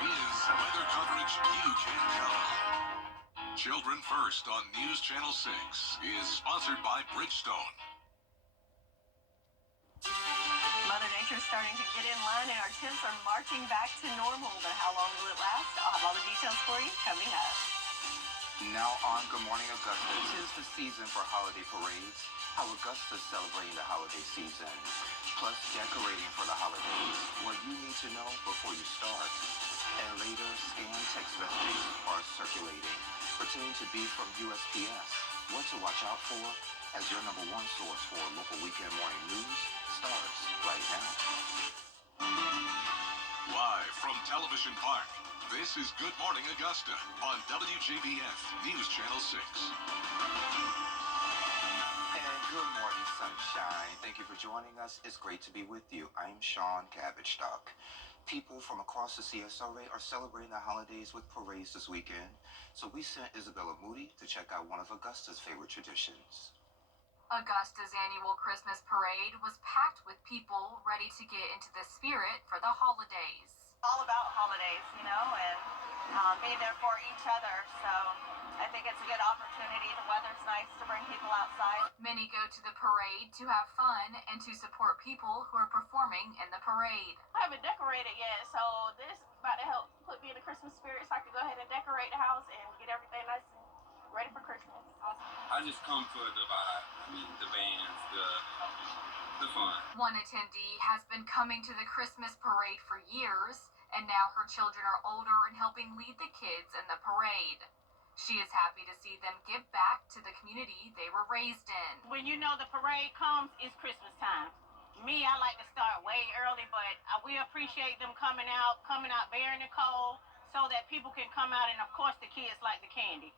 is weather coverage you can count on. Children First on News Channel 6 is sponsored by Bridgestone. Mother Nature's starting to get in line and our temps are marching back to normal. But how long will it last? I'll have all the details for you coming up. Now on Good Morning Augusta, 'tis the season for holiday parades. How Augusta's celebrating the holiday season, plus decorating for the holidays. What you need to know before you start. And later, scam text messages are circulating, pretending to be from USPS. What to watch out for as your number one source for local weekend morning news starts right now. Live from Television Park, this is Good Morning Augusta on WJBF News Channel 6. And good morning, sunshine. Thank you for joining us. It's great to be with you. I'm Sean Cabbage-Stock. People from across the CSRA are celebrating the holidays with parades this weekend, so we sent Isabella Moody to check out one of Augusta's favorite traditions. Augusta's annual Christmas parade was packed with people ready to get into the spirit for the holidays. All about holidays, you know, and being there for each other. So I think it's a good opportunity. The weather's nice to bring people outside. Many go to the parade to have fun and to support people who are performing in the parade. I haven't decorated yet, so this is about to help put me in the Christmas spirit so I can go ahead and decorate the house and get everything nice and ready for Christmas. Awesome. I just come for the vibe. I mean, the bands, the fun. One attendee has been coming to the Christmas parade for years, and now her children are older and helping lead the kids in the parade. She is happy to see them give back to the community they were raised in. When you know the parade comes, it's Christmas time. Me, I like to start way early, but we appreciate them coming out bearing the cold so that people can come out, and of course the kids like the candy.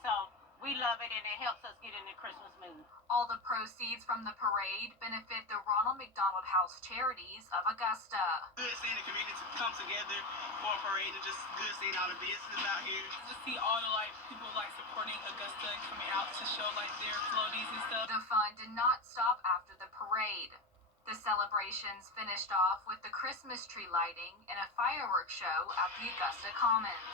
So we love it, and it helps us get in the Christmas mood. All the proceeds from the parade benefit the Ronald McDonald House Charities of Augusta. Good seeing the community come together for a parade, and just good seeing all the businesses out here. Just see all the people supporting Augusta and coming out to show their floaties and stuff. The fun did not stop after the parade. The celebrations finished off with the Christmas tree lighting and a fireworks show at the Augusta Commons.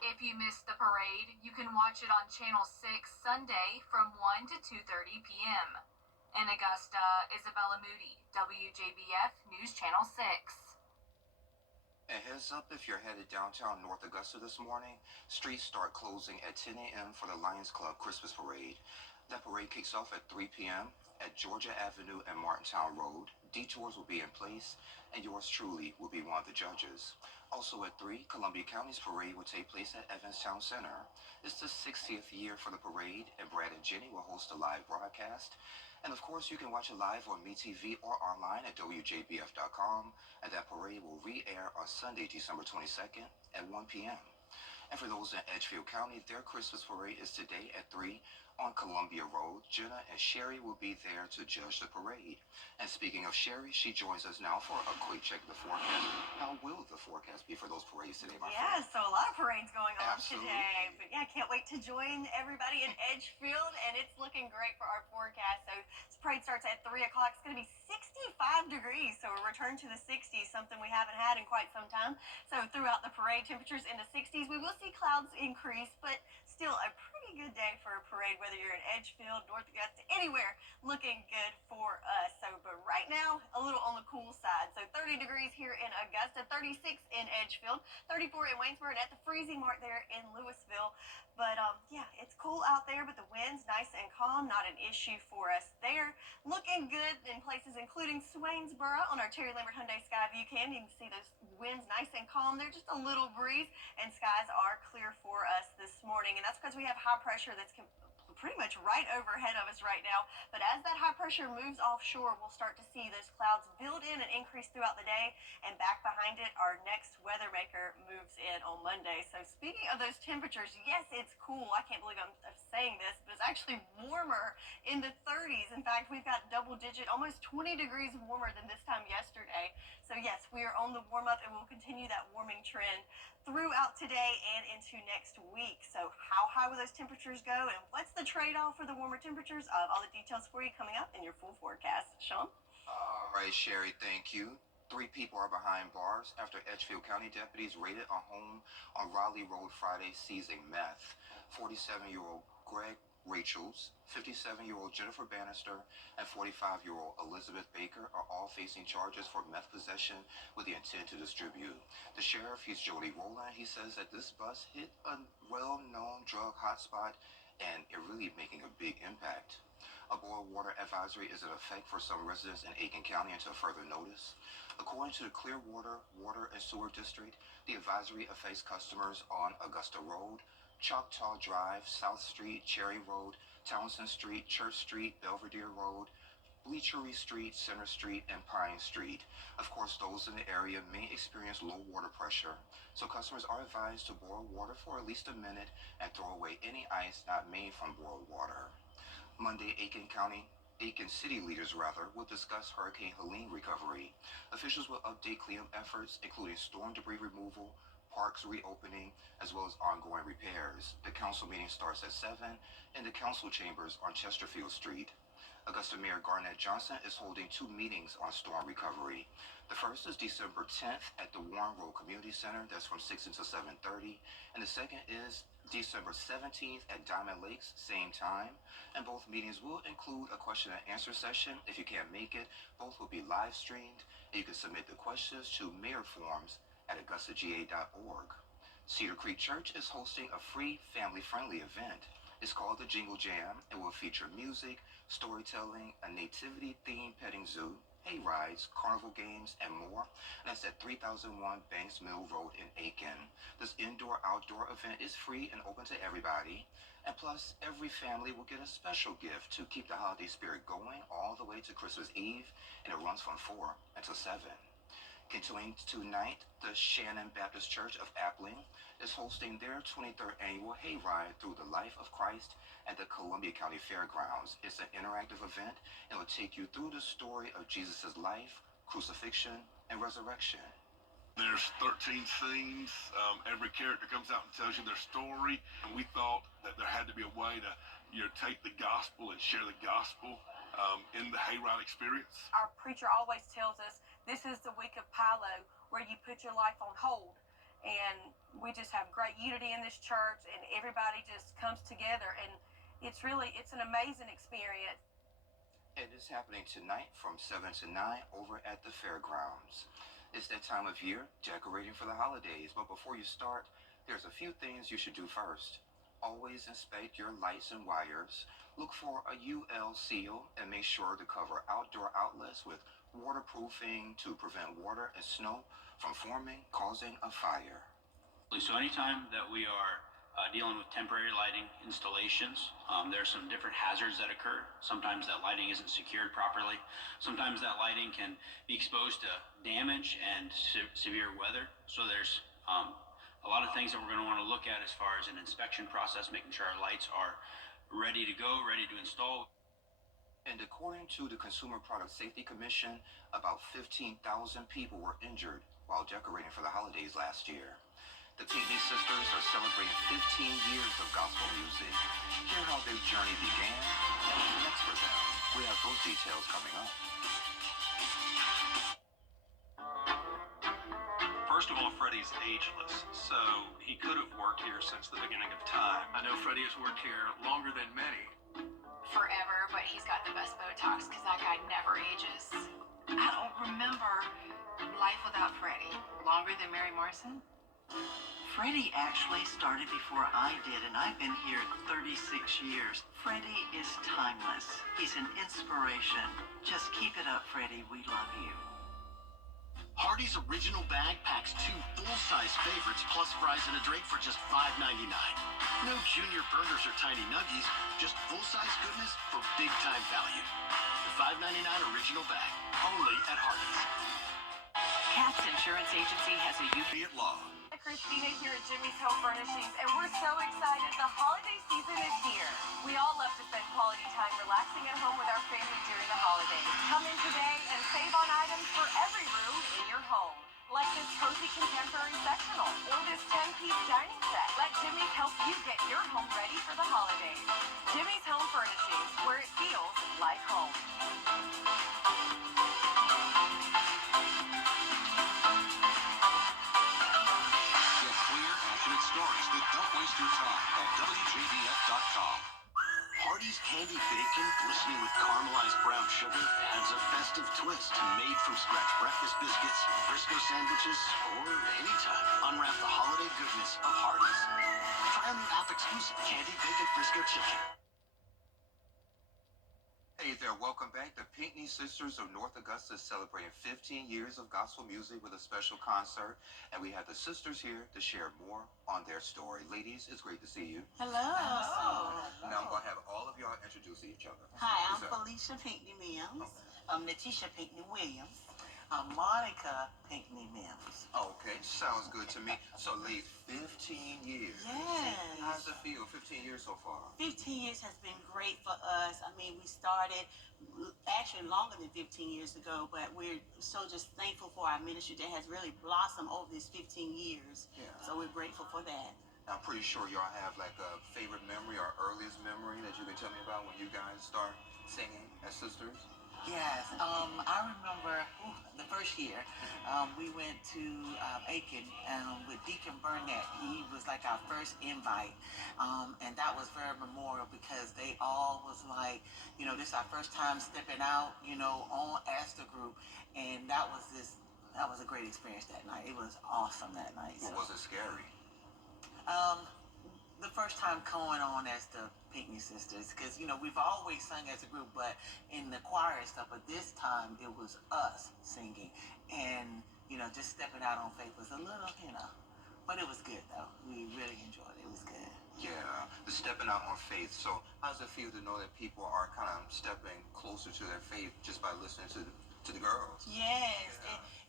If you missed the parade, you can watch it on Channel 6 Sunday from 1 to 2:30 p.m. In Augusta, Isabella Moody, WJBF News Channel 6. A heads up, if you're headed downtown North Augusta this morning, streets start closing at 10 a.m. for the Lions Club Christmas Parade. That parade kicks off at 3 p.m. at Georgia Avenue and Martintown Road. Detours will be in place, and yours truly will be one of the judges. Also at 3, Columbia County's parade will take place at Evanstown Center. It's the 60th year for the parade, and Brad and Jenny will host a live broadcast. And of course, you can watch it live on MeTV or online at WJBF.com, and that parade will re-air on Sunday, December 22nd at 1 p.m. And for those in Edgefield County, their Christmas parade is today at 3 on Columbia Road. Jenna and Sherry will be there to judge the parade. And speaking of Sherry, she joins us now for a quick check of the forecast. How will the forecast be for those parades today, my friend? Yeah, so a lot of parades going on Absolutely. today. But yeah, can't wait to join everybody in Edgefield, and it's looking great for our forecast. So this parade starts at 3 o'clock. It's going to be 65 degrees, so a return to the 60s, something we haven't had in quite some time. So throughout the parade, temperatures in the 60s. We will see clouds increase, but still a pretty good day for a parade, whether you're in Edgefield, North Augusta, anywhere, looking good for us. So, but right now, a little on the cool side. So 30 degrees here in Augusta, 36 in Edgefield, 34 in Waynesboro, and at the freezing mark there in Louisville. But yeah, it's cool out there, but the wind's nice and calm, not an issue for us there. Looking good in places including Swainsboro on our Terry Lambert Hyundai Skyview cam. You can see those winds nice and calm. They're just a little breeze, and skies are clear for us this morning. And that's because we have high pressure that's pretty much right overhead of us right now. But as that high pressure moves offshore, we'll start to see those clouds build in and increase throughout the day. And back behind it, our next weather maker moves in on Monday. So speaking of those temperatures, yes, it's cool. I can't believe I'm saying this, but it's actually warmer in the 30s. In fact, we've got double digit, almost 20 degrees warmer than this time yesterday. So yes, we are on the warm up, and we'll continue that warming trend throughout today and into next week. So how high will those temperatures go, and what's the trade-off for the warmer temperatures. I have all the details for you coming up in your full forecast. Sean? All right, Sherry, thank you. 3 people are behind bars after Edgefield County deputies raided a home on Raleigh Road Friday seizing meth. 47-year-old Greg Rachels, 57-year-old Jennifer Bannister, and 45-year-old Elizabeth Baker are all facing charges for meth possession with the intent to distribute. The sheriff, he's Jody Rowland, he says that this bus hit a well-known drug hotspot and it really making a big impact. A boil water advisory is in effect for some residents in Aiken County until further notice. According to the Clearwater Water and Sewer District, the advisory affects customers on Augusta Road, Choctaw Drive, South Street, Cherry Road, Townsend Street, Church Street, Belvedere Road, Bleachery Street, Center Street, and Pine Street. Of course, those in the area may experience low water pressure, so customers are advised to boil water for at least a minute and throw away any ice not made from boiled water. Monday, Aiken City leaders will discuss Hurricane Helene recovery. Officials will update cleanup efforts, including storm debris removal, parks reopening, as well as ongoing repairs. The council meeting starts at 7 in the council chambers on Chesterfield Street. Augusta Mayor Garnett Johnson is holding 2 meetings on storm recovery. The first is December 10th at the Warren Road Community Center. That's from 6 until 7:30. And the second is December 17th at Diamond Lakes, same time. And both meetings will include a question and answer session. If you can't make it, both will be live streamed. And you can submit the questions to mayor forms at augustaga.org. Cedar Creek Church is hosting a free family-friendly event. It's called the Jingle Jam. It will feature music, storytelling, a nativity-themed petting zoo, hay rides, carnival games, and more. That's at 3001 Banks Mill Road in Aiken. This indoor-outdoor event is free and open to everybody. And plus, every family will get a special gift to keep the holiday spirit going all the way to Christmas Eve, and it runs from 4 until 7. Continuing tonight, the Shannon Baptist Church of Appling is hosting their 23rd annual Hayride through the life of Christ at the Columbia County Fairgrounds. It's an interactive event and will take you through the story of Jesus' life, crucifixion, and resurrection. There's 13 scenes. Every character comes out and tells you their story. And we thought that there had to be a way to take the gospel and share the gospel in the Hayride experience. Our preacher always tells us this is the week of Pilo where you put your life on hold. And we just have great unity in this church and everybody just comes together and it's an amazing experience. It is happening tonight from 7 to 9 over at the fairgrounds. It's that time of year, decorating for the holidays. But before you start, there's a few things you should do first. Always inspect your lights and wires. Look for a UL seal and make sure to cover outdoor outlets with waterproofing to prevent water and snow from forming, causing a fire. So anytime that we are dealing with temporary lighting installations, there are some different hazards that occur. Sometimes that lighting isn't secured properly. Sometimes that lighting can be exposed to damage and severe weather. So there's a lot of things that we're going to want to look at as far as an inspection process, making sure our lights are ready to go, ready to install. And according to the Consumer Product Safety Commission, about 15,000 people were injured while decorating for the holidays last year. The Pinckney sisters are celebrating 15 years of gospel music. Hear how their journey began and what's next for them. We have those details coming up. First of all, Freddie's ageless, so he could have worked here since the beginning of time. I know Freddie has worked here longer than many. Forever, but he's got the best Botox because that guy never ages. I don't remember life without Freddie. Longer than Mary Morrison? Freddie actually started before I did, and I've been here 36 years. Freddie is timeless. He's an inspiration. Just keep it up, Freddie. We love you. Hardee's original bag packs 2 full-size favorites plus fries and a drink for just $5.99. No junior burgers or tiny nuggies, just full-size goodness for big-time value. The $5.99 original bag, only at Hardee's. Katz Insurance Agency has a UP at law. Christina here at Jimmy's Home Furnishings, and we're so excited. The holiday season is here. We all love to spend quality time relaxing at home with our family during the holidays. Come in today and save on items for every room in your home. Like this cozy contemporary sectional or this 10-piece dining set. Let Jimmy's help you get your home ready for the holidays. Jimmy's brown sugar adds a festive twist to made-from-scratch breakfast biscuits, Frisco sandwiches, or anytime. Unwrap the holiday goodness of Hardee's. Try our new app-exclusive Candy Bacon Frisco Chicken. Hey there, welcome back. The Pinckney Sisters of North Augusta is celebrating 15 years of gospel music with a special concert, and we have the sisters here to share more on their story. Ladies, it's great to see you. Hello. Now I'm going to have all of y'all introduce each other. Hi, I'm Felicia Pinckney Mims. I'm Natisha Pinckney Williams. I'm Monica Pinckney Mims. Okay, sounds good to me. So, ladies, 15 years. Yes. How's it feel? 15 years so far. 15 years has been great for us. I mean, we started actually longer than 15 years ago, but we're so just thankful for our ministry that has really blossomed over these 15 years. Yeah. So we're grateful for that. I'm pretty sure y'all have like a favorite memory or earliest memory that you can tell me about when you guys start singing as sisters. Yes, I remember the first year we went to Aiken with Deacon Burnett. He was like our first invite, and that was very memorial because they all was like, you know, this is our first time stepping out, you know, on as the group, and that was a great experience that night. It was awesome that night. Well, was it scary? The first time going on as the Pinckney Sisters, because, you know, we've always sung as a group, but in the choir and stuff, but this time it was us singing, and, you know, just stepping out on faith was a little, you know, but it was good, though. We really enjoyed it. It was good. Yeah, the stepping out on faith. So how does it feel to know that people are kind of stepping closer to their faith just by listening to the girls? Yes,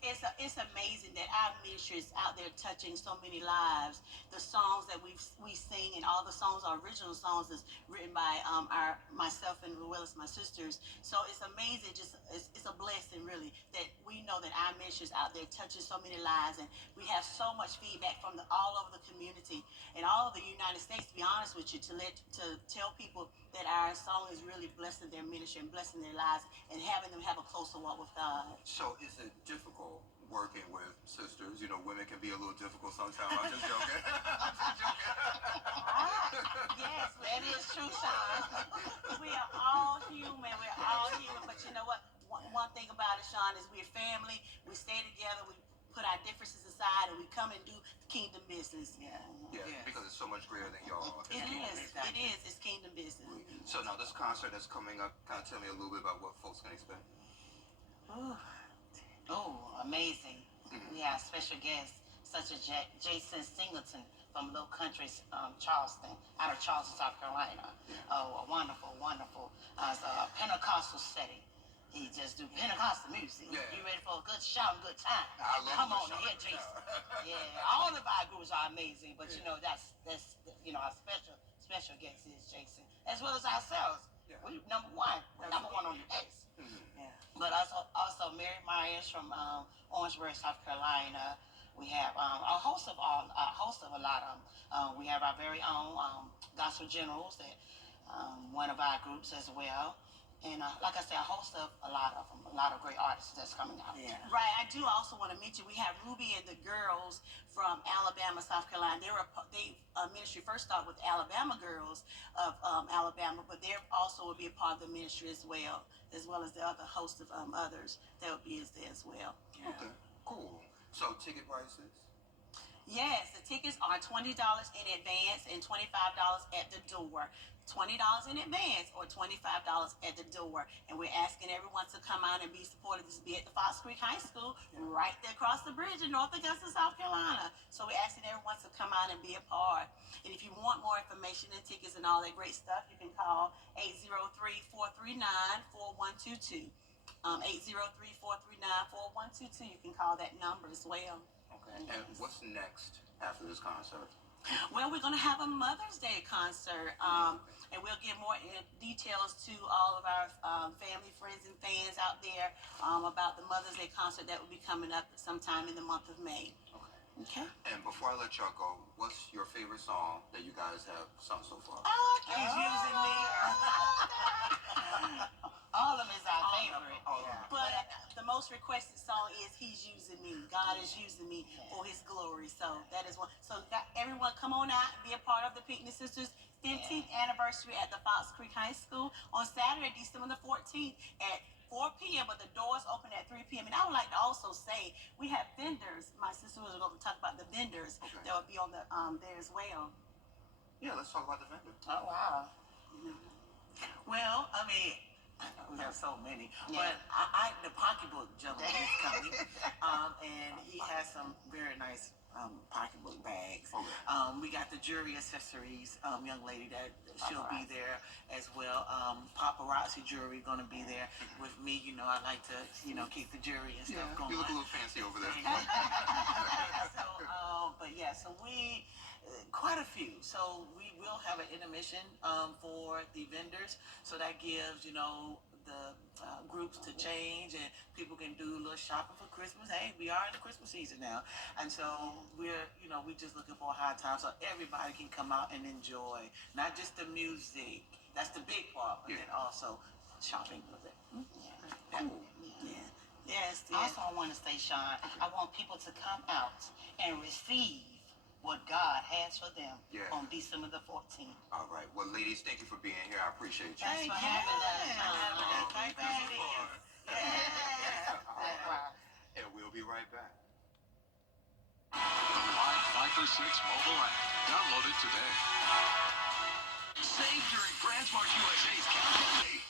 it's amazing that our ministry is out there touching so many lives. The songs that we sing and all the songs are original songs is written by myself and as well as my sisters. So it's amazing, it's a blessing really that we know that our ministry is out there touching so many lives, and we have so much feedback from all over the community and all of the United States. To be honest with you, to tell people that our song is really blessing their ministry and blessing their lives and having them have a closer walk with God. So is it difficult working with sisters? You know, women can be a little difficult sometimes. I'm just joking. I'm just joking. Yes, that is true, Sean. We are all human. We're all human. But you know what? One thing about it, Sean, is we're family. We stay together. We put our differences aside and we come and do kingdom business. Yeah, because it's so much greater than y'all. It is. It is. It's kingdom business. So now this concert that's coming up, kind of tell me a little bit about what folks can expect. Oh, amazing. We have special guests such as Jason Singleton from Low Country, Charleston, out of Charleston, South Carolina. Oh, a wonderful, wonderful Pentecostal setting. He just do Pentecostal music. Yeah. You ready for a good shout and good time? I love Come on shout here, and Jason. shout. Yeah, all of our groups are amazing, but you know that's you know our special guest is Jason, as well as ourselves. Yeah. We number one on your list. Yeah. But also Mary Myers from Orangeburg, South Carolina. We have a host of a lot of them. We have our very own gospel generals that one of our groups as well. And like I said, a host of a lot of great artists that's coming out. Yeah. Right. I do also want to mention we have Ruby and the girls from Alabama, South Carolina. They ministry first started with Alabama girls of Alabama, but they also will be a part of the ministry as well as the other host of others that will be there as well. Yeah. Okay, cool. So ticket prices? Yes, the tickets are $20 in advance and $25 at the door. $20 in advance or $25 at the door. And we're asking everyone to come out and be supportive. This will be at the Fox Creek High School, right there across the bridge in North Augusta, South Carolina. So we're asking everyone to come out and be a part. And if you want more information and tickets and all that great stuff, you can call 803-439-4122. 803-439-4122. You can call that number as well. Okay. And what's next after this concert? Well, we're going to have a Mother's Day concert, and we'll give more details to all of our family, friends, and fans out there about the Mother's Day concert that will be coming up sometime in the month of May. Okay. And before I let y'all go, what's your favorite song that you guys have sung so far? He's using me. All of them is our favorite. But the most requested song is He's Using Me. God is using me for His glory. So that is one. So everyone come on out and be a part of the Pinckney Sisters 15th anniversary at the Fox Creek High School on Saturday, December the 14th at 4 p.m., but the doors open at 3 p.m. And I would like to also say we have vendors. My sister was going to talk about the vendors that will be on the there as well. Yeah, let's talk about the vendor. Oh, wow. Well, I mean, we have so many, but the pocketbook gentleman is coming, and he has some very nice pocketbook bags. We got the jewelry accessories young lady that she'll be there as well. Paparazzi jewelry gonna be there with me. You know, I like to keep the jewelry and stuff going. You look a little fancy over there. So, so we. Quite a few. So we will have an intermission for the vendors. So that gives, the groups to change and people can do a little shopping for Christmas. Hey, we are in the Christmas season now. And so we're just looking for a high time so everybody can come out and enjoy not just the music. That's the big part, but then also shopping with it. Cool. Yes. Also, I want to say, Sean, I want people to come out and receive what God has for them on December the 14th. All right. Well, ladies, thank you for being here. I appreciate you. Thanks for having us. Thank you. And we'll be right back. The Live 5 for 6 mobile app. Download it today. Save during BrandsMart USA's Countdown Day.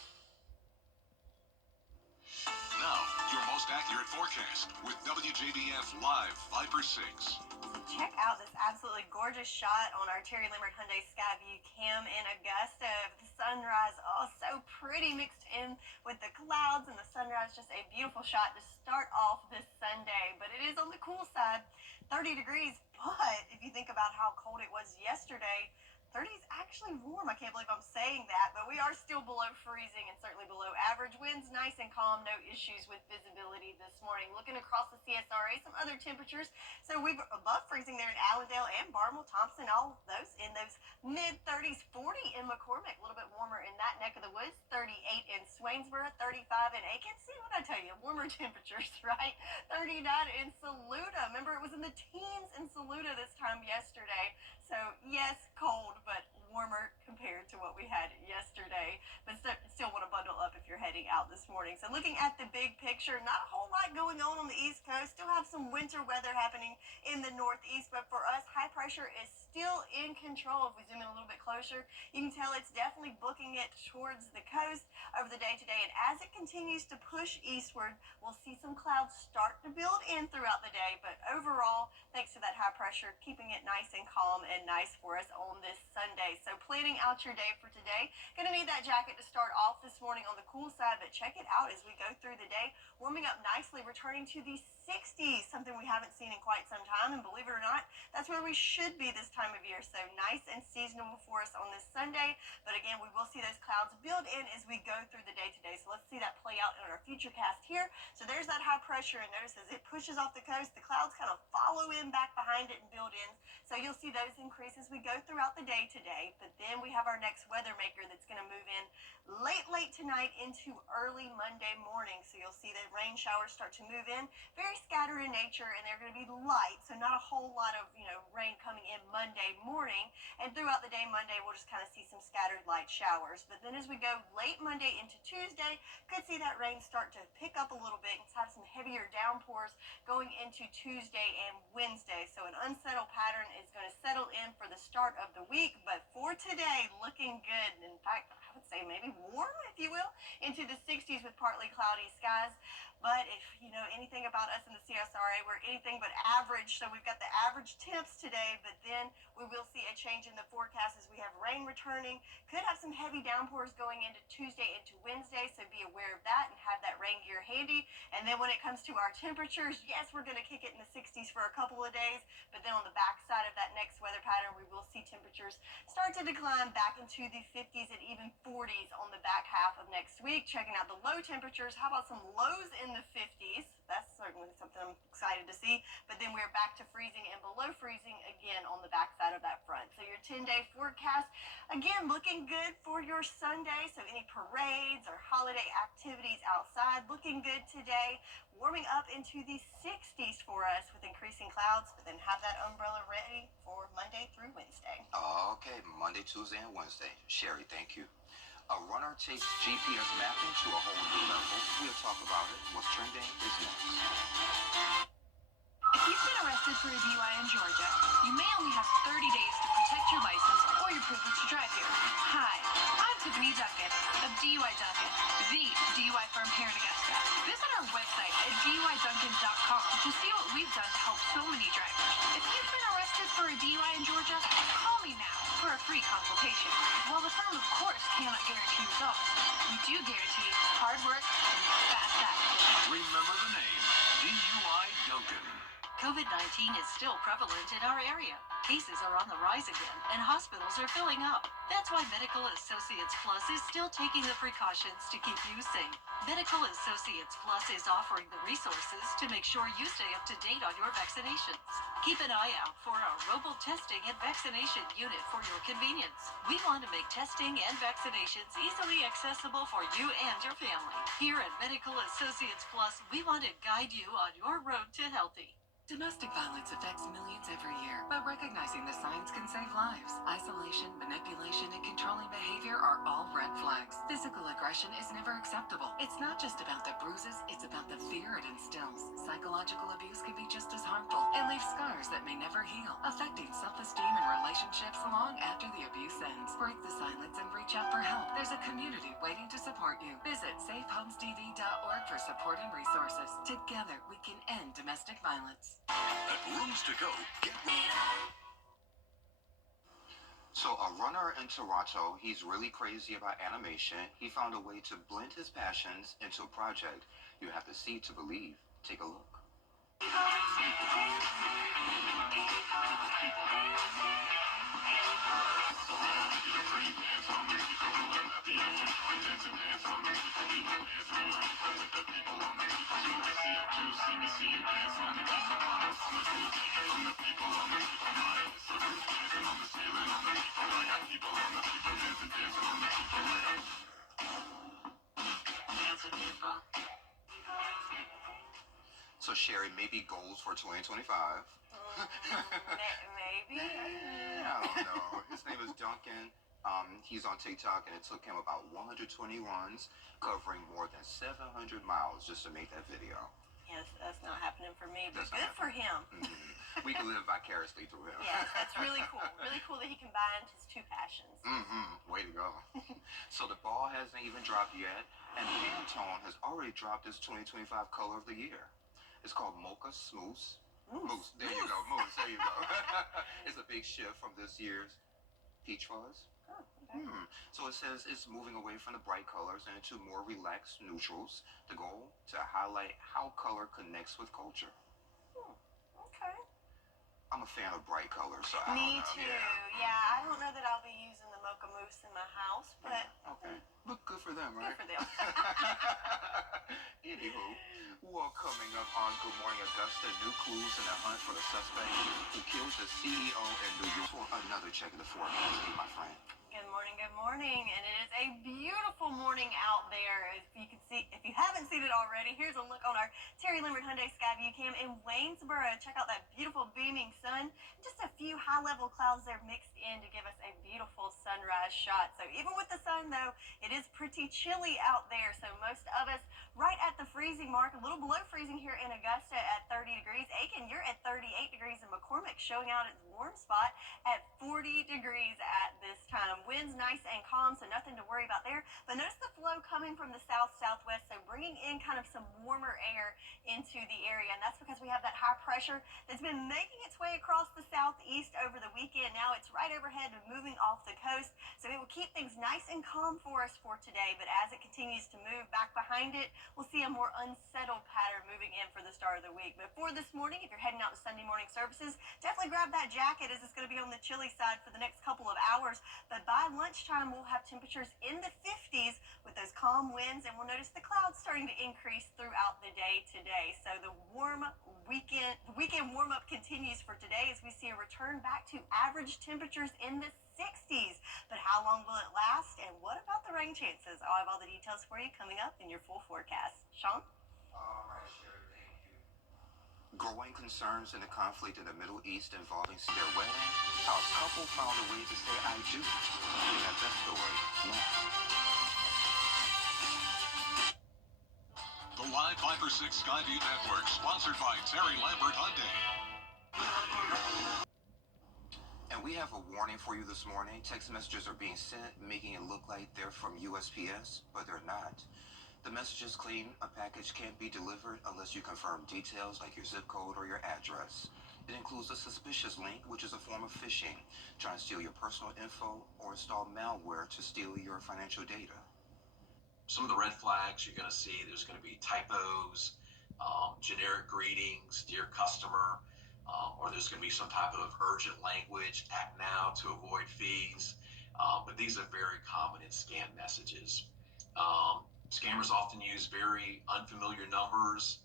Now, your most accurate forecast with WJBF Live 5 for 6. Check out this absolutely gorgeous shot on our Terry Limerick Hyundai Skyview cam in Augusta. The sunrise, so pretty mixed in with the clouds and the sunrise. Just a beautiful shot to start off this Sunday. But it is on the cool side, 30 degrees. But if you think about how cold it was yesterday, 30 is actually warm. I can't believe I'm saying that, but we are still below freezing and certainly below average. Winds nice and calm, no issues with visibility this morning. Looking across the CSRA, some other temperatures. So we're above freezing there in Allendale and Barnwell, Thompson, all of those in those mid-30s, 40 in McCormick, a little bit warmer in that neck of the woods, 38 in Swainsboro, 35 in Aiken. See what I tell you, warmer temperatures, right? 39 in Saluda. Remember, it was in the teens in Saluda this time yesterday. So yes, cold, but warmer compared to what we had yesterday. But still want to bundle up if you're heading out this morning. So looking at the big picture, not a whole lot going on the East Coast. Still have some winter weather happening in the Northeast, but for us, high pressure is still in control. If we zoom in a little bit closer, you can tell it's definitely booking it towards the coast over the day today. And as it continues to push eastward, we'll see some clouds start to build in throughout the day. But overall, thanks to that high pressure, keeping it nice and calm and nice for us on this Sunday. So planning out your day for today. Gonna need that jacket to start off this morning on the cool side, but check it out as we go through the day. Warming up nicely, returning to the 60s, something we haven't seen in quite some time. And believe it or not, that's where we should be this time of year. So nice and seasonable for us on this Sunday. But again, we will see those clouds build in as we go through the day today. So let's see that play out in our future cast here. So there's that high pressure, and notice as it pushes off the coast, the clouds kind of follow in back behind it and build in. So you'll see those increase as we go throughout the day today. But then we have our next weather maker that's going to move in late tonight into early Monday morning. So you'll see the rain showers start to move in, very scattered in nature, and they're going to be light. So not a whole lot of rain coming in Monday morning. And throughout the day Monday, we'll just kind of see some scattered light showers. But then as we go late Monday into Tuesday, could see that rain start to pick up a little bit and have some heavier downpours going into Tuesday and Wednesday. So an unsettled pattern is going to settle in for the start of the week. But for today, looking good. In fact, I would say maybe warm, if you will, into the 60s with partly cloudy skies. But if you know anything about us in the CSRA, we're anything but average. So we've got the average temps today, but then we will see a change in the forecast as we have rain returning. Could have some heavy downpours going into Tuesday into Wednesday, so be aware of that and have that rain gear handy. And then when it comes to our temperatures, yes, we're going to kick it in the 60s for a couple of days, but then on the backside of that next weather pattern, we will see temperatures start to decline back into the 50s and even 40s on the back half of next week. Checking out the low temperatures, how about some lows in the 50s? That's certainly something I'm excited to see. But then we're back to freezing and below freezing again on the backside of that front. So your 10-day forecast, again, looking good for your Sunday. So any parades or holiday activities outside, side looking good today. Warming up into the 60s for us with increasing clouds, but then have that umbrella ready for Monday through Wednesday. Okay, Monday, Tuesday, and Wednesday. Sherry, thank you. A runner takes GPS mapping to a whole new level. We'll talk about it. What's trending is next. If you've been arrested for a DUI in Georgia, you may only have 30 days to protect your license or your privilege to drive here. Hi, I'm Tiffany Duncan of DUI Duncan, the DUI firm here in Augusta. Visit our website at DUIDuncan.com to see what we've done to help so many drivers. If you've been arrested for a DUI in Georgia, call me now for a free consultation. While the firm, of course, cannot guarantee results, we do guarantee hard work and fast action. Remember the name, DUI Duncan. COVID-19 is still prevalent in our area. Cases are on the rise again, and hospitals are filling up. That's why Medical Associates Plus is still taking the precautions to keep you safe. Medical Associates Plus is offering the resources to make sure you stay up to date on your vaccinations. Keep an eye out for our mobile testing and vaccination unit for your convenience. We want to make testing and vaccinations easily accessible for you and your family. Here at Medical Associates Plus, we want to guide you on your road to healthy. Domestic violence affects millions every year, but recognizing the signs can save lives. Isolation, manipulation, and controlling behavior are all red flags. Physical aggression is never acceptable. It's not just about the bruises, it's about the fear it instills. Psychological abuse can be just as harmful and leave scars that may never heal, affecting self-esteem and relationships long after the abuse ends. Break the silence and reach out for help. There's a community waiting to support you. Visit safehomestv.org for support and resources. Together, we can end domestic violence. At Rooms to Go, get So a runner in Toronto, he's really crazy about animation. He found a way to blend his passions into a project. You have to see to believe. Take a look. So Sherry, maybe goals for 2025. Maybe. I don't know. His name is Duncan. He's on TikTok, and it took him about 120 runs, covering more than 700 miles just to make that video. Yes, that's not happening for me, but That's not good for him. Mm-hmm. We can live vicariously through him. Yes, that's really cool. Really cool that he combined his two passions. Way to go. So the ball hasn't even dropped yet, and Pantone has already dropped its 2025 color of the year. It's called Mocha Smooth. Mousse. There you go. Mousse. There you go. It's a big shift from this year's Peach Fuzz. Oh, okay. So it says it's moving away from the bright colors and into more relaxed neutrals. The goal, to highlight how color connects with culture. Okay. I'm a fan of bright colors, so I Me don't know. too. Yeah, I don't know that I'll be using the mocha mousse in my house, but Okay. Look good for them, right? good for them. Anywho, well, coming up on Good Morning Augusta, new clues in the hunt for the suspect who killed the CEO in New York. For another check of the forecast, my friend. Good morning, and it is a beautiful morning out there. If you can see, if you haven't seen it already, here's a look on our Terry Limerick Hyundai Sky View Cam in Waynesboro. Check out that beautiful beaming sun. Just a few high-level clouds there mixed in to give us a beautiful sunrise shot. So even with the sun, though, it is pretty chilly out there. So most of us right at the freezing mark, a little below freezing here in Augusta at 30 degrees. Aiken, you're at 38 degrees, and McCormick showing out its warm spot at 40 degrees at this time. Winds nice and calm, so nothing to worry about there. But notice the flow coming from the south-southwest, so bringing in kind of some warmer air into the area, and that's because we have that high pressure that's been making its way across the southeast over the weekend. Now it's right overhead and moving off the coast, so it will keep things nice and calm for us for today. But as it continues to move back behind it, we'll see a more unsettled pattern moving in for the start of the week. But for this morning, if you're heading out to Sunday morning services, definitely grab that jacket, as it's going to be on the chilly side for the next couple of hours. But by lunchtime, lunchtime, we'll have temperatures in the 50s with those calm winds, and we'll notice the clouds starting to increase throughout the day today. So the weekend warm-up continues for today as we see a return back to average temperatures in the 60s. But how long will it last, and what about the rain chances? I'll have all the details for you coming up in your full forecast. Sean? All right, Sherry, thank you. Growing concerns in the conflict in the Middle East involving their wedding, how a couple found a way to say I do. We have that story next. The Live 5 for 6 Skyview Network, sponsored by Terry Lambert Hyundai. And we have a warning for you this morning. Text messages are being sent, making it look like they're from USPS, but they're not. The messages claim a package can't be delivered unless you confirm details like your zip code or your address. It includes a suspicious link, which is a form of phishing, trying to steal your personal info or install malware to steal your financial data. Some of the red flags you're going to see, there's going to be typos, generic greetings, dear customer, or there's going to be some type of urgent language, act now to avoid fees. But these are very common in scam messages. Scammers often use very unfamiliar numbers,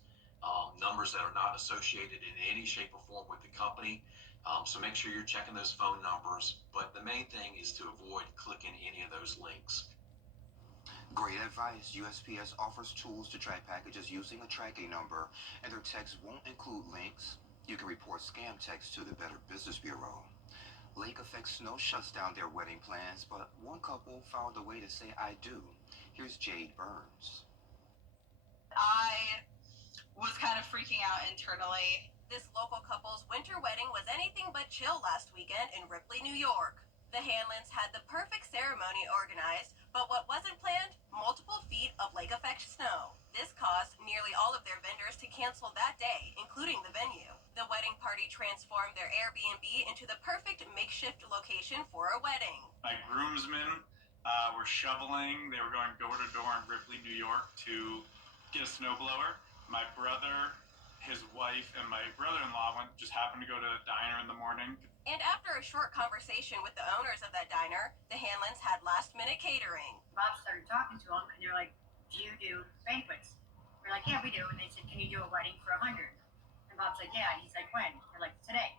numbers that are not associated in any shape or form with the company. So make sure you're checking those phone numbers. But the main thing is to avoid clicking any of those links. Great advice. USPS offers tools to track packages using a tracking number, and their texts won't include links. You can report scam texts to the Better Business Bureau. Lake Effect Snow shuts down their wedding plans, but one couple found a way to say I do. Here's Jade Burns. I was kind of freaking out internally. This local couple's winter wedding was anything but chill last weekend in Ripley, New York. The Hanlons had the perfect ceremony organized, but what wasn't planned? Multiple feet of lake effect snow. This caused nearly all of their vendors to cancel that day, including the venue. The wedding party transformed their Airbnb into the perfect makeshift location for a wedding. My groomsmen were shoveling. They were going door to door in Ripley, New York to get a snowblower. My brother, his wife, and my brother-in-law just happened to go to a diner in the morning. And after a short conversation with the owners of that diner, the Hanlons had last-minute catering. Bob started talking to them, and they're like, do you do banquets? We're like, yeah, we do. And they said, can you do a wedding for 100? And Bob's like, yeah. And he's like, when? They're like, today.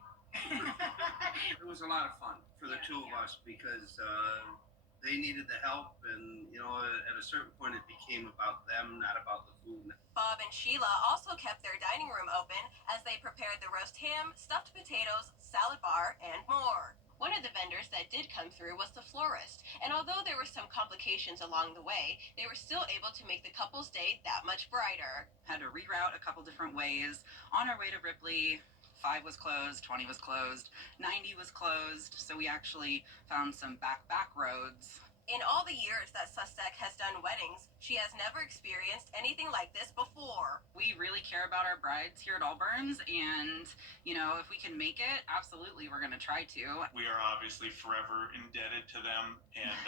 It was a lot of fun for the two of us because they needed the help, and at a certain point it became about them, not about the food. Bob and Sheila also kept their dining room open as they prepared the roast ham, stuffed potatoes, salad bar, and more. One of the vendors that did come through was the florist, and although there were some complications along the way, they were still able to make the couple's day that much brighter. Had to reroute a couple different ways. On our way to Ripley, 5 was closed, 20 was closed, 90 was closed, so we actually found some back roads. In all the years that Sustek has done weddings, she has never experienced anything like this before. We really care about our brides here at Allburns, and, if we can make it, absolutely, we're going to try to. We are obviously forever indebted to them, and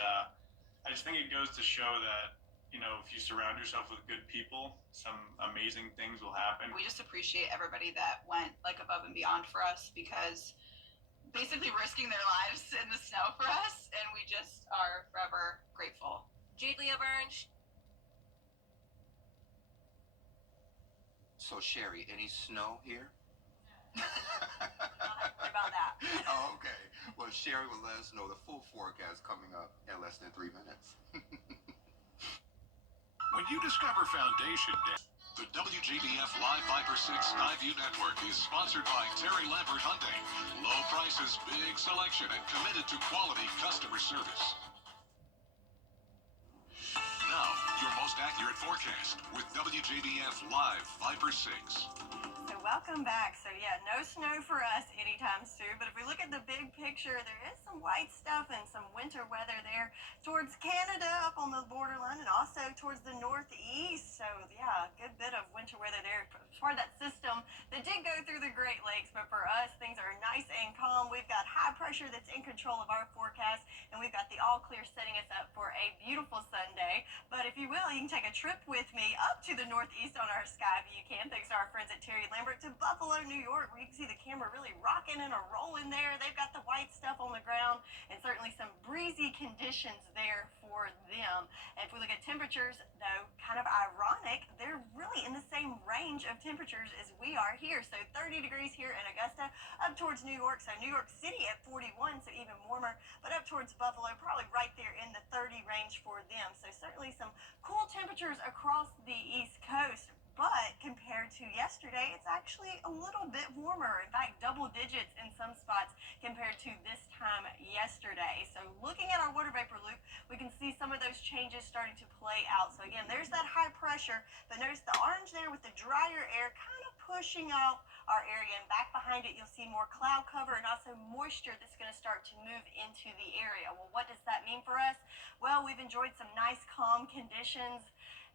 I just think it goes to show that, if you surround yourself with good people, some amazing things will happen. We just appreciate everybody that went above and beyond for us, because basically risking their lives in the snow for us, and we just are forever grateful. Jade Leah Burns. So Sherry, any snow here? About that. Oh, okay. Well, Sherry will let us know the full forecast coming up in less than 3 minutes. When you discover Foundation Day, the WJBF Live 5 for 6 Skyview Network is sponsored by Terry Lambert Hyundai. Low prices, big selection, and committed to quality customer service. Now, your most accurate forecast with WJBF Live 5 for 6. So welcome back. So yeah, no snow for us anytime soon, but if we look at the big picture, there is some white stuff and some winter weather there towards Canada up on the borderline, and also towards the northeast. So yeah, a good bit of winter weather there as part of that system that did go through the Great Lakes, but for us things are nice and calm. We've got high pressure that's in control of our forecast, and we've got the all clear setting us up for a beautiful Sunday. But if you will, you can take a trip with me up to the northeast on our sky view cam, thanks to our friends at Terry Lambert, to Buffalo, New York, where you can see the camera really rocking and a rolling there. They've got the white stuff on the ground and certainly some breezy conditions there for them. And if we look at temperatures, though, kind of ironic, they're really in the same range of temperatures as we are here. So 30 degrees here in Augusta, up towards New York. So New York City at 41, so even warmer, but up towards Buffalo, probably right there in the 30 range for them. So certainly some cool temperatures across the East Coast. But compared to yesterday, it's actually a little bit warmer. In fact, double digits in some spots compared to this time yesterday. So looking at our water vapor loop, we can see some of those changes starting to play out. So again, there's that high pressure, but notice the orange there with the drier air kind of pushing out our area, and back behind it you'll see more cloud cover and also moisture that's going to start to move into the area. Well, what does that mean for us? Well, we've enjoyed some nice calm conditions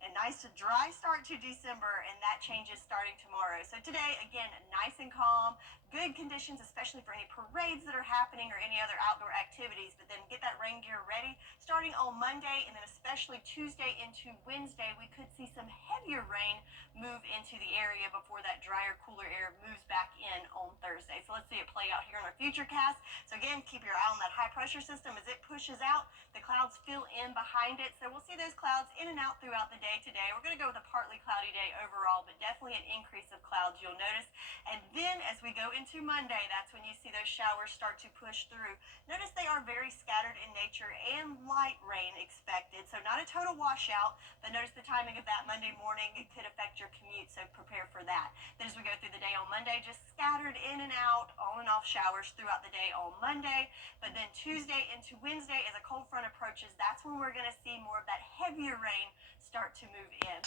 and nice dry start to December, and that changes starting tomorrow. So today, again, nice and calm, good conditions, especially for any parades that are happening or any other outdoor activities. But then get that rain gear ready. Starting on Monday and then especially Tuesday into Wednesday, we could see some heavier rain move into the area before that drier, cooler air moves back in on Thursday. So let's see it play out here on our future cast. So again, keep your eye on that high pressure system as it pushes out. The clouds fill in behind it. So we'll see those clouds in and out throughout the day today. We're going to go with a partly cloudy day overall, but definitely an increase of clouds, you'll notice. And then as we go into Monday, that's when you see those showers start to push through. Notice they are very scattered in nature and light rain expected. So not a total washout, but notice the timing of that Monday morning. It could affect your commute, so prepare for that. Then as we go through the day on Monday, just scattered in and out, on and off showers throughout the day on Monday. But then Tuesday into Wednesday, as a cold front approaches, that's when we're going to see more of that heavier rain start to move in.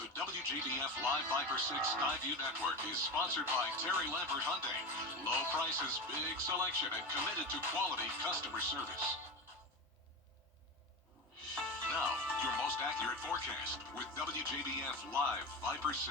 The WJBF Live Viper 6 Skyview Network is sponsored by Terry Lambert Hyundai. Low prices, big selection, and committed to quality customer service. Now, your most accurate forecast with WJBF Live Viper 6.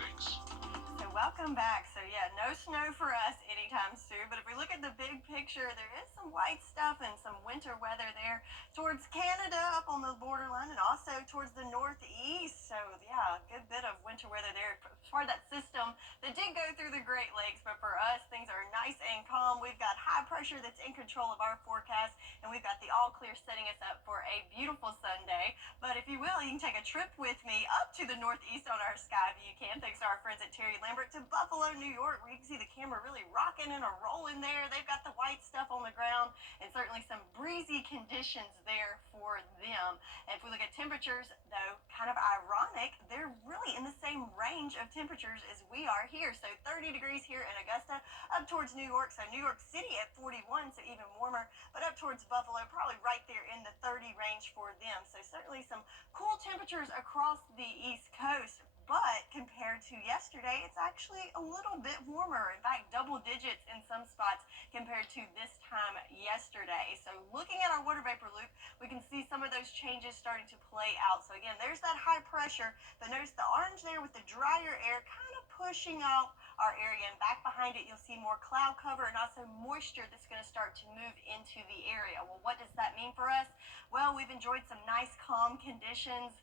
So welcome back. So yeah, no snow for us anytime soon, but if we look at the big picture, there is some white stuff and some winter weather there towards Canada up on the borderline and also towards the northeast. So yeah, a good bit of winter weather there. Part of that system that did go through the Great Lakes, but for us, things are nice and calm. We've got high pressure that's in control of our forecast, and we've got the all clear setting us up for a beautiful Sunday. But if you will, you can take a trip with me up to the northeast on our sky view cam, thanks to our friends at Terry Lambert, to Buffalo, New York, where you can see the camera really rocking and a rolling there. They've got the white stuff on the ground and certainly some breezy conditions there for them. And if we look at temperatures, though, kind of ironic, they're really in the same range of temperatures as we are here. So 30 degrees here in Augusta, up towards New York. So New York City at 41, so even warmer, but up towards Buffalo, probably right there in the 30 range for them. So certainly some cool temperatures across the East Coast. But compared to yesterday, it's actually a little bit warmer. In fact, double digits in some spots compared to this time yesterday. So looking at our water vapor loop, we can see some of those changes starting to play out. So again, there's that high pressure, but notice the orange there with the drier air kind of pushing out our area, and back behind it you'll see more cloud cover and also moisture that's going to start to move into the area. Well, what does that mean for us? Well, we've enjoyed some nice calm conditions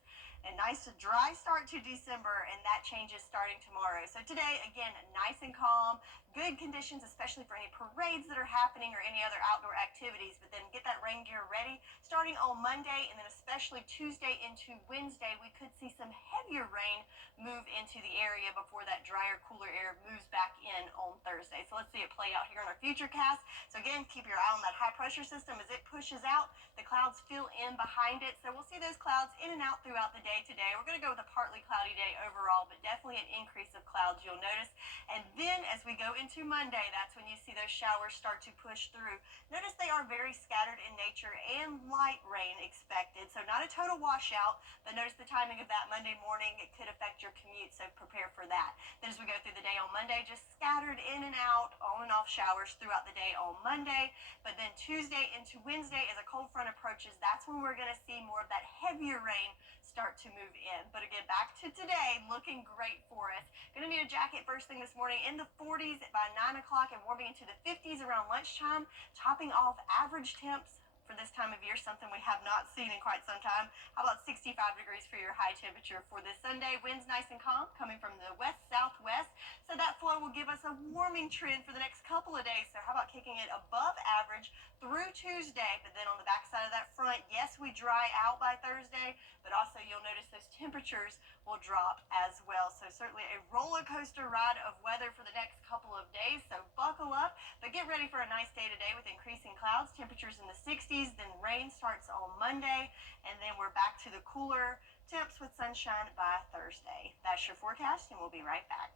and nice dry start to December, and that changes starting tomorrow. So today, again, nice and calm, good conditions, especially for any parades that are happening or any other outdoor activities. But then get that rain gear ready. Starting on Monday and then especially Tuesday into Wednesday, we could see some heavier rain move into the area before that drier, cooler air moves back in on Thursday. So let's see it play out here on our future cast. So again, keep your eye on that high pressure system as it pushes out. The clouds fill in behind it. So we'll see those clouds in and out throughout the day today. We're going to go with a partly cloudy day overall, but definitely an increase of clouds, you'll notice. And then as we go into Monday, that's when you see those showers start to push through. Notice they are very scattered in nature and light rain expected. So not a total washout, but notice the timing of that Monday morning. It could affect your commute, so prepare for that. Then as we go through the day on Monday, just scattered in and out, on and off showers throughout the day on Monday. But then Tuesday into Wednesday, as a cold front approaches, that's when we're going to see more of that heavier rain start to move in. But again, back to today, looking great for us. Going to need a jacket first thing this morning, in the 40s by 9 o'clock and warming into the 50s around lunchtime, topping off average temps for this time of year, something we have not seen in quite some time. How about 65 degrees for your high temperature for this Sunday? Winds nice and calm, coming from the west-southwest. So that flow will give us a warming trend for the next couple of days. So how about kicking it above average through Tuesday? But then on the backside of that front, yes, we dry out by Thursday, but also you'll notice those temperatures will drop as well. So certainly a roller coaster ride of weather for the next couple of days. So buckle up, but get ready for a nice day today with increasing clouds, temperatures in the 60s, then rain starts on Monday, and then we're back to the cooler temps with sunshine by Thursday. That's your forecast, and we'll be right back.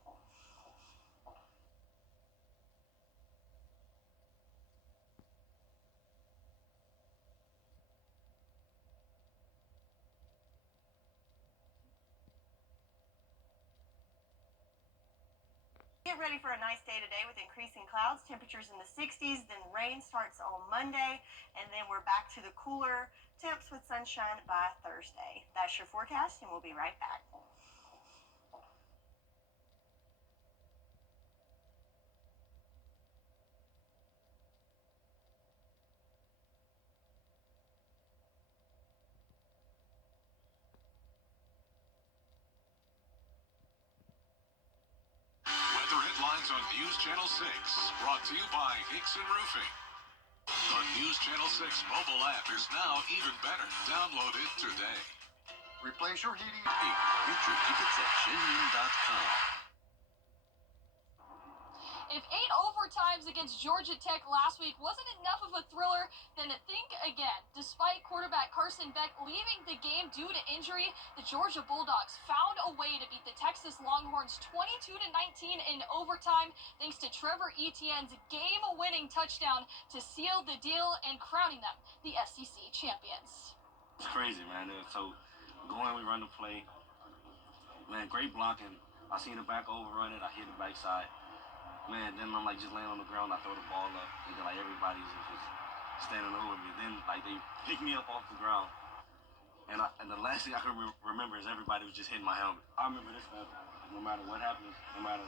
Get ready for a nice day today with increasing clouds, temperatures in the 60s, then rain starts on Monday, and then we're back to the cooler temps with sunshine by Thursday. That's your forecast, and we'll be right back. Weather headlines on News Channel 6, brought to you by Hickson Roofing. The News Channel 6 mobile app is now even better. Download it today. Replace your heating. Get your tickets at genuine.com. If 8 overtimes against Georgia Tech last week wasn't enough of a thriller, then think again. Despite quarterback Carson Beck leaving the game due to injury, the Georgia Bulldogs found a way to beat the Texas Longhorns 22-19 in overtime, thanks to Trevor Etienne's game-winning touchdown to seal the deal and crowning them the SEC champions. It's crazy, man. So going, we run the play. Man, great blocking. I seen the back overrun it. I hit the backside. Man, then I'm like just laying on the ground. I throw the ball up, and then like everybody's just standing over me. Then like they pick me up off the ground, and the last thing I can remember is everybody was just hitting my helmet. I remember this forever. No matter what happens, no matter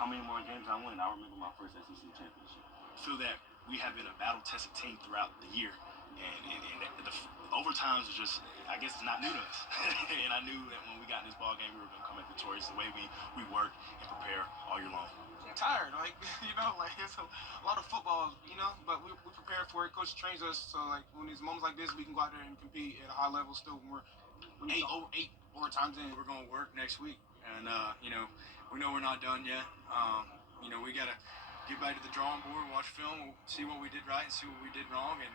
how many more games I win, I remember my first SEC championship. I feel that we have been a battle-tested team throughout the year, and the overtimes are just, I guess it's not new to us. And I knew that when we got in this ball game, we were going to come out victorious the way we work and prepare all year long. Tired, like, like it's a lot of football, but we prepare for it. Coach trains us, so like when these moments like this, we can go out there and compete at a high level still when we're 8 overtimes in. We're going to work next week, and we know we're not done yet. We got to get back to the drawing board, watch film, see what we did right and see what we did wrong, and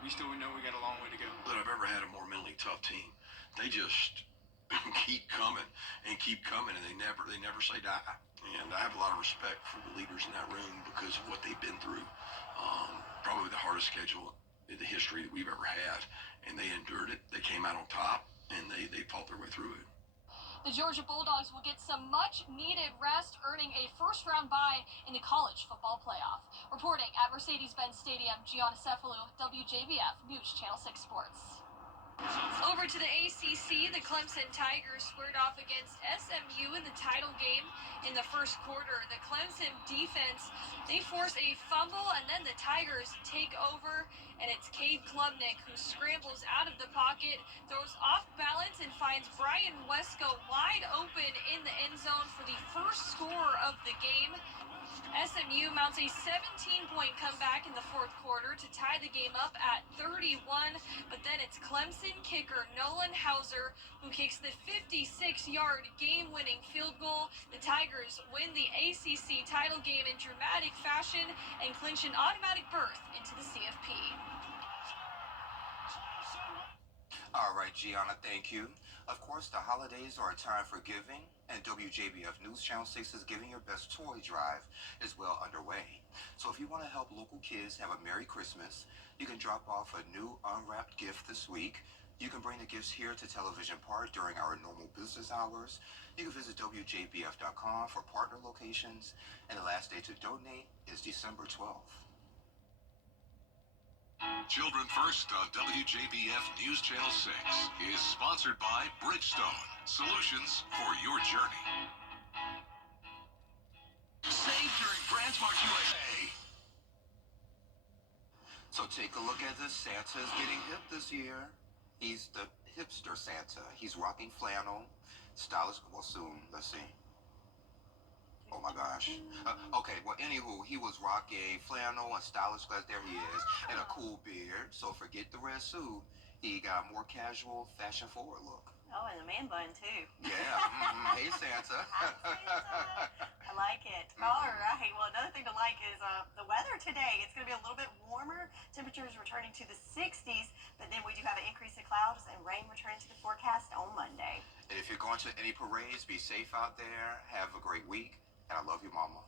we still know we got a long way to go. That I've ever had a more mentally tough team. They just keep coming, and they never say die. And I have a lot of respect for the leaders in that room because of what they've been through. Probably the hardest schedule in the history that we've ever had. And they endured it. They came out on top, and they fought their way through it. The Georgia Bulldogs will get some much-needed rest, earning a first-round bye in the college football playoff. Reporting at Mercedes-Benz Stadium, Gianna Cephalou, WJBF News Channel 6 Sports. Over to the ACC, the Clemson Tigers squared off against SMU in the title game. In the first quarter, the Clemson defense, they force a fumble, and then the Tigers take over, and it's Cade Klubnik who scrambles out of the pocket, throws off balance, and finds Brian Wesco wide open in the end zone for the first score of the game. SMU mounts a 17-point comeback in the fourth quarter to tie the game up at 31, but then it's Clemson kicker Nolan Hauser who kicks the 56-yard game-winning field goal. The Tigers win the ACC title game in dramatic fashion and clinch an automatic berth into the CFP. All right, Gianna, thank you. Of course, the holidays are a time for giving, and WJBF News Channel 6's Giving Your Best Toy Drive is well underway. So if you want to help local kids have a Merry Christmas, you can drop off a new unwrapped gift this week. You can bring the gifts here to Television Park during our normal business hours. You can visit WJBF.com for partner locations, and the last day to donate is December 12th. Children First on WJBF News Channel 6 is sponsored by Bridgestone, solutions for your journey. Save during BrandsMart USA. So take a look at this. Santa's getting hip this year. He's the hipster Santa. He's rocking flannel, stylish. Well, soon. Let's see. Oh my gosh. Okay, well, anywho, he was rocking flannel and stylish glass. There he is. And a cool beard. So forget the red suit. He got more casual, fashion forward look. Oh, and the man bun, too. Yeah. Hey, Santa. Hi, Santa. I like it. All right. Well, another thing to like is the weather today. It's going to be a little bit warmer. Temperatures returning to the 60s, but then we do have an increase in clouds and rain returning to the forecast on Monday. And if you're going to any parades, be safe out there. Have a great week. And I love you, Mama.